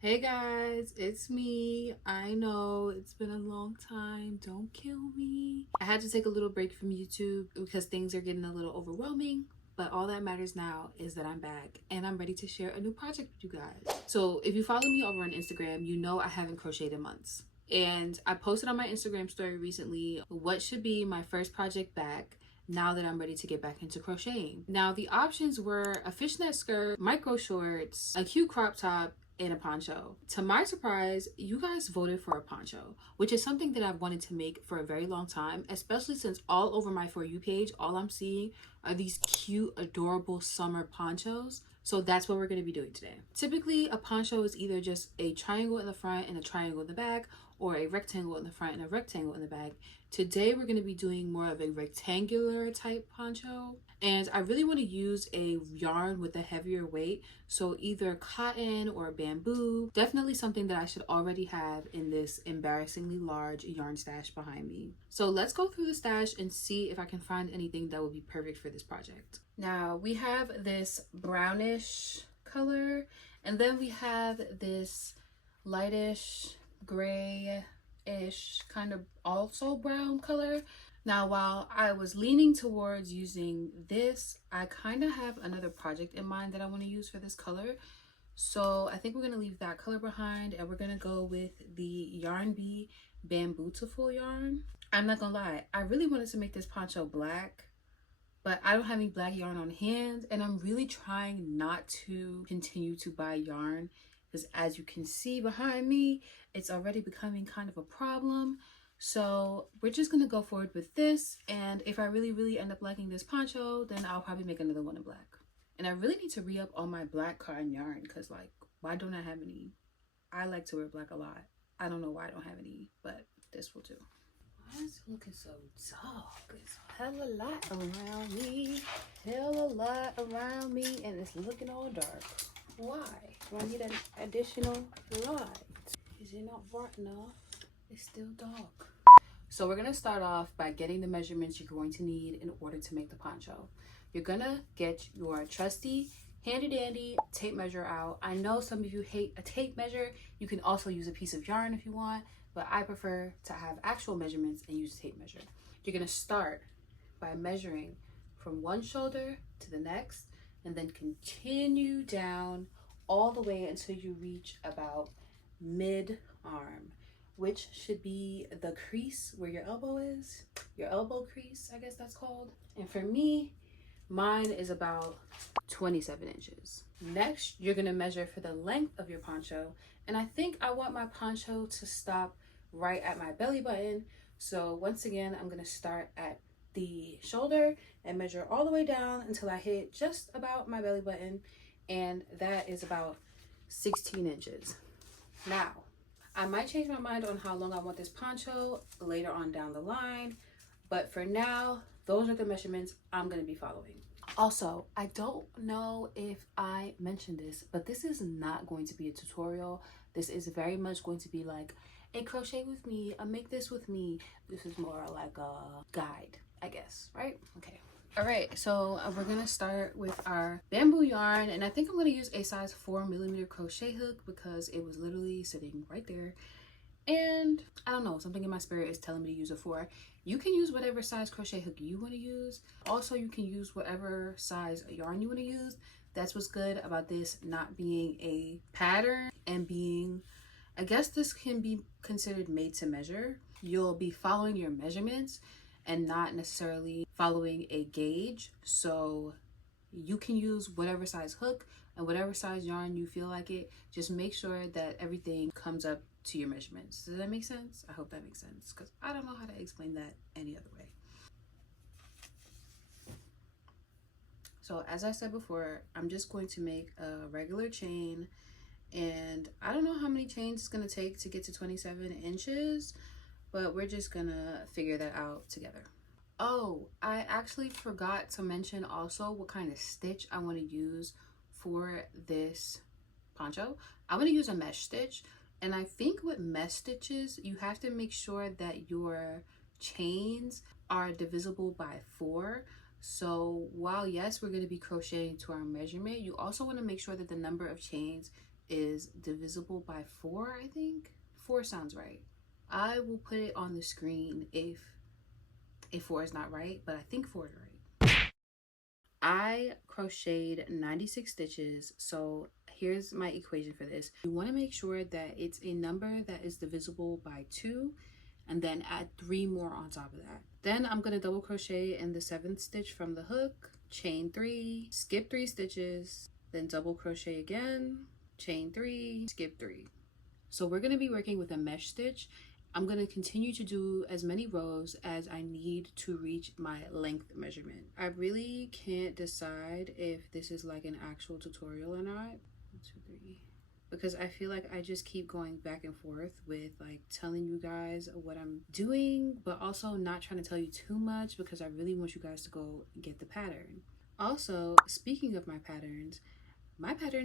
Hey guys, it's me. I know it's been a long time. Don't kill me. I had to take a little break from YouTube because things are getting a little overwhelming. But all that matters now is that I'm back and I'm ready to share a new project with you guys. So if you follow me over on Instagram, you know I haven't crocheted in months. And I posted on my Instagram story recently what should be my first project back now that I'm ready to get back into crocheting. Now, the options were a fishnet skirt, micro shorts, a cute crop top, and a poncho. To my surprise, you guys voted for a poncho, which is something that I've wanted to make for a very long time, especially since all over my For You page, all I'm seeing are these cute, adorable summer ponchos. So that's what we're going to be doing today. Typically, a poncho is either just a triangle in the front and a triangle in the back, or a rectangle in the front and a rectangle in the back. Today, we're going to be doing more of a rectangular type poncho. And I really want to use a yarn with a heavier weight. So either cotton or bamboo. Definitely something that I should already have in this embarrassingly large yarn stash behind me. So let's go through the stash and see if I can find anything that would be perfect for this project. Now we have this brownish color, and then we have this lightish gray-ish kind of also brown color. Now, while I was leaning towards using this, I kind of have another project in mind that I want to use for this color. So I think we're going to leave that color behind and we're going to go with the Yarn Bee Bambootiful yarn. I'm not going to lie, I really wanted to make this poncho black, but I don't have any black yarn on hand, and I'm really trying not to continue to buy yarn because, as you can see behind me, it's already becoming kind of a problem. So we're just gonna go forward with this, and if I really end up liking this poncho, then I'll probably make another one in black. And I really need to re-up on my black cotton yarn because, like, why don't I have any? I like to wear black a lot. I don't know why I don't have any, but this will do. Why is it looking so dark? It's hella light around me, and it's looking all dark. Why? Do I need an additional light? Is it not bright enough? It's still dark. So we're gonna start off by getting the measurements you're going to need in order to make the poncho. You're gonna get your trusty handy dandy tape measure out. I know some of you hate a tape measure. You can also use a piece of yarn if you want, but I prefer to have actual measurements and use a tape measure. You're gonna start by measuring from one shoulder to the next, and then continue down all the way until you reach about mid-arm, which should be the crease where your elbow is, your elbow crease, I guess that's called. And for me, mine is about 27 inches. Next, you're gonna measure for the length of your poncho. And I think I want my poncho to stop right at my belly button. So once again, I'm gonna start at the shoulder and measure all the way down until I hit just about my belly button. And that is about 16 inches. Now, I might change my mind on how long I want this poncho later on down the line, but for now, those are the measurements I'm going to be following. Also, I don't know if I mentioned this, but this is not going to be a tutorial. This is very much going to be like a crochet with me, a make this with me. This is more like a guide, I guess, right? Okay. All right, so we're gonna start with our bamboo yarn, and I think I'm gonna use a size 4mm crochet hook because it was literally sitting right there. And I don't know, something in my spirit is telling me to use a 4. You can use whatever size crochet hook you want to use. Also, you can use whatever size yarn you want to use. That's what's good about this not being a pattern and being, I guess this can be considered made to measure. You'll be following your measurements and not necessarily following a gauge. So you can use whatever size hook and whatever size yarn you feel like it. Just make sure that everything comes up to your measurements. Does that make sense? I hope that makes sense because I don't know how to explain that any other way. So as I said before, I'm just going to make a regular chain, and I don't know how many chains it's gonna take to get to 27 inches, but we're just gonna figure that out together. Oh, I actually forgot to mention also what kind of stitch I want to use for this poncho. I'm going to use a mesh stitch, and I think with mesh stitches, you have to make sure that your chains are divisible by 4. So while yes, we're going to be crocheting to our measurement, you also want to make sure that the number of chains is divisible by 4, I think. 4 sounds right. I will put it on the screen if 4 is not right, but I think 4 is right. I crocheted 96 stitches, so here's my equation for this. You want to make sure that it's a number that is divisible by 2, and then add 3 more on top of that. Then I'm going to double crochet in the 7th stitch from the hook, chain 3, skip 3 stitches, then double crochet again, chain 3, skip 3. So we're going to be working with a mesh stitch. I'm going to continue to do as many rows as I need to reach my length measurement. I really can't decide if this is like an actual tutorial or not. 1, 2, 3. Because I feel like I just keep going back and forth with like telling you guys what I'm doing, but also not trying to tell you too much because I really want you guys to go get the pattern. Also, speaking of my patterns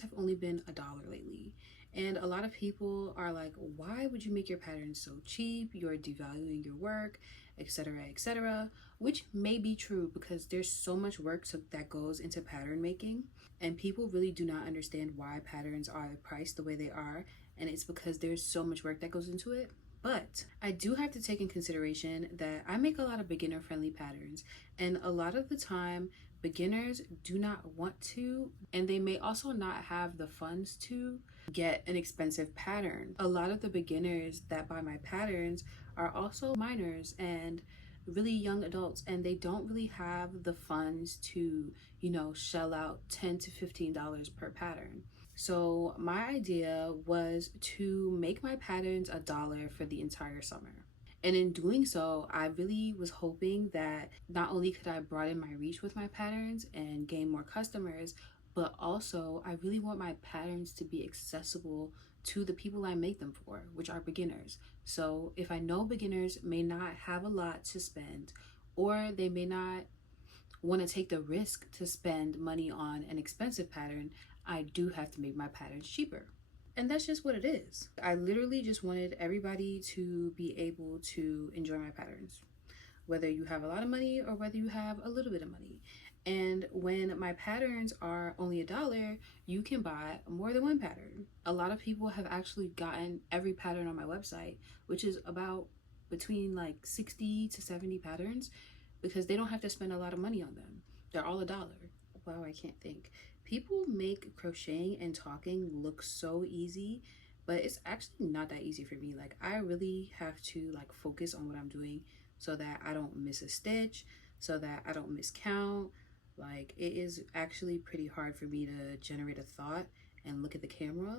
have only been $1 lately. And a lot of people are like, why would you make your patterns so cheap? You're devaluing your work, etc., etc. Which may be true because there's so much work that goes into pattern making. And people really do not understand why patterns are priced the way they are. And it's because there's so much work that goes into it. But I do have to take in consideration that I make a lot of beginner-friendly patterns. And a lot of the time, beginners do not want to, and they may also not have the funds to get an expensive pattern. A lot of the beginners that buy my patterns are also minors and really young adults, and they don't really have the funds to, you know, shell out $10 to $15 per pattern. So my idea was to make my patterns $1 for the entire summer. And in doing so, I really was hoping that not only could I broaden my reach with my patterns and gain more customers, but also I really want my patterns to be accessible to the people I make them for, which are beginners. So if I know beginners may not have a lot to spend, or they may not want to take the risk to spend money on an expensive pattern, I do have to make my patterns cheaper. And that's just what it is. I literally just wanted everybody to be able to enjoy my patterns, whether you have a lot of money or whether you have a little bit of money. And when my patterns are only $1, you can buy more than one pattern. A lot of people have actually gotten every pattern on my website, which is about between like 60 to 70 patterns, because they don't have to spend a lot of money on them. They're all $1. Wow, I can't think. People make crocheting and talking look so easy, but it's actually not that easy for me. Like, I really have to like focus on what I'm doing so that I don't miss a stitch, so that I don't miscount. Like, it is actually pretty hard for me to generate a thought and look at the camera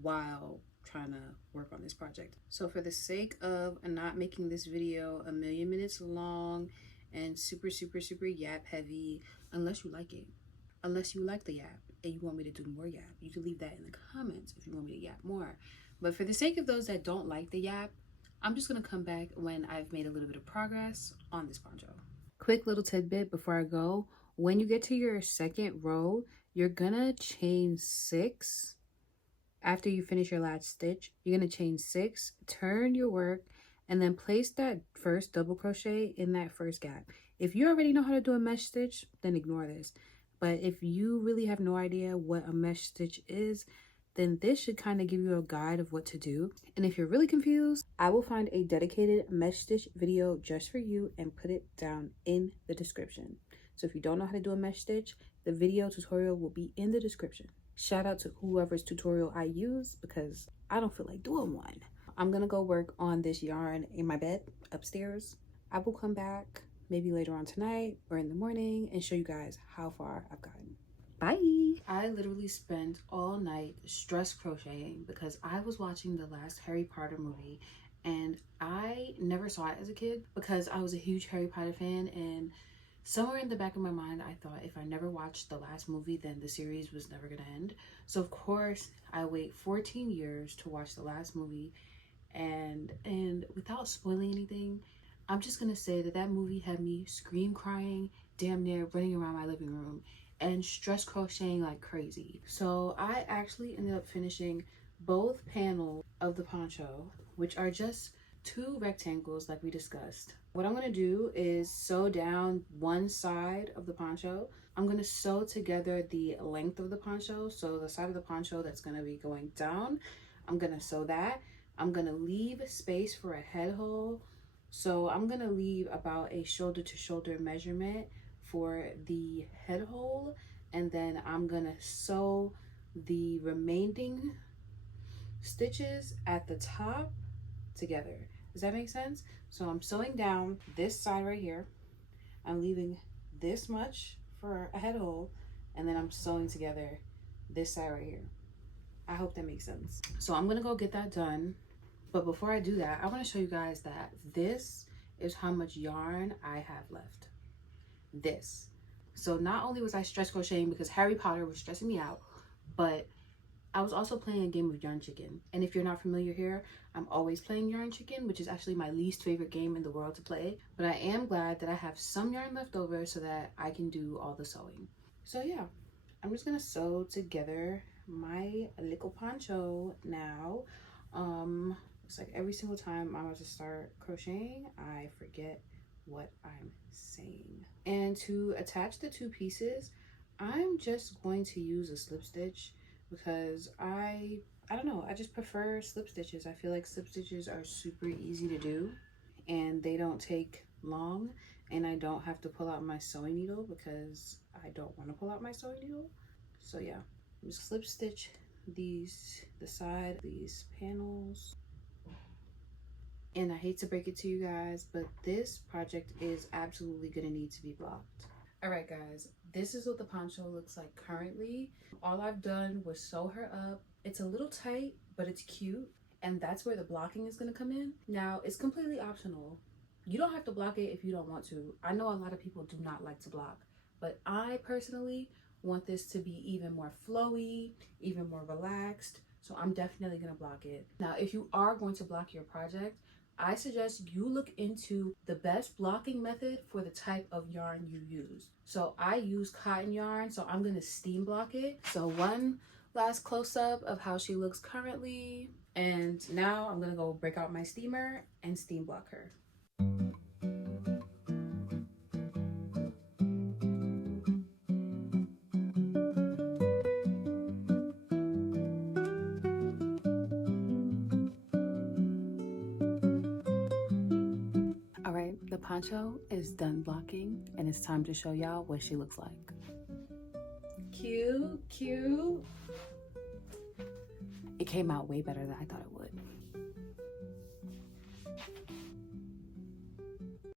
while trying to work on this project. So for the sake of not making this video a million minutes long and super yap heavy, unless you like it, unless you like the yap and you want me to do more yap, you can leave that in the comments if you want me to yap more. But for the sake of those that don't like the yap, I'm just gonna come back when I've made a little bit of progress on this poncho. Quick little tidbit before I go. When you get to your second row, you're gonna chain 6. After you finish your last stitch, you're gonna chain 6, turn your work, and then place that first double crochet in that first gap. If you already know how to do a mesh stitch, then ignore this. But if you really have no idea what a mesh stitch is, then this should kind of give you a guide of what to do. And if you're really confused, I will find a dedicated mesh stitch video just for you and put it down in the description. So if you don't know how to do a mesh stitch, the video tutorial will be in the description. Shout out to whoever's tutorial I use because I don't feel like doing one. I'm gonna go work on this yarn in my bed upstairs. I will come back maybe later on tonight or in the morning and show you guys how far I've gotten. Bye. I literally spent all night stress crocheting because I was watching the last Harry Potter movie and I never saw it as a kid because I was a huge Harry Potter fan, and somewhere in the back of my mind I thought if I never watched the last movie then the series was never gonna end. So of course I wait 14 years to watch the last movie, and without spoiling anything, I'm just gonna say that that movie had me scream crying, damn near running around my living room, and stress crocheting like crazy. So I actually ended up finishing both panels of the poncho, which are just 2 rectangles like we discussed. What I'm gonna do is sew down one side of the poncho. I'm gonna sew together the length of the poncho. So the side of the poncho that's gonna be going down, I'm gonna sew that. I'm gonna leave space for a head hole. So I'm gonna leave about a shoulder to shoulder measurement for the head hole. And then I'm gonna sew the remaining stitches at the top together. Does that make sense? So I'm sewing down this side right here. I'm leaving this much for a head hole, and then I'm sewing together this side right here. I hope that makes sense. So I'm gonna go get that done. But before I do that, I wanna show you guys that this is how much yarn I have left. This. So not only was I stress crocheting because Harry Potter was stressing me out, but I was also playing a game of Yarn Chicken. And if you're not familiar here, I'm always playing Yarn Chicken, which is actually my least favorite game in the world to play. But I am glad that I have some yarn left over so that I can do all the sewing. So yeah, I'm just gonna sew together my little poncho now. It's like every single time I'm about to start crocheting, I forget what I'm saying. And to attach the 2 pieces, I'm just going to use a slip stitch because I don't know, I just prefer slip stitches. I feel like slip stitches are super easy to do and they don't take long, and I don't have to pull out my sewing needle because I don't want to pull out my sewing needle. So yeah, just slip stitch the side, these panels. And I hate to break it to you guys, but this project is absolutely gonna need to be blocked. All right guys, this is what the poncho looks like currently. All I've done was sew her up. It's a little tight, but it's cute. And that's where the blocking is gonna come in. Now, it's completely optional. You don't have to block it if you don't want to. I know a lot of people do not like to block, but I personally want this to be even more flowy, even more relaxed. So I'm definitely gonna block it. Now, if you are going to block your project, I suggest you look into the best blocking method for the type of yarn you use. So I use cotton yarn, so I'm gonna steam block it. So one last close-up of how she looks currently. And now I'm gonna go break out my steamer and steam block her. The poncho is done blocking and it's time to show y'all what she looks like. Cute, cute. It came out way better than I thought it would.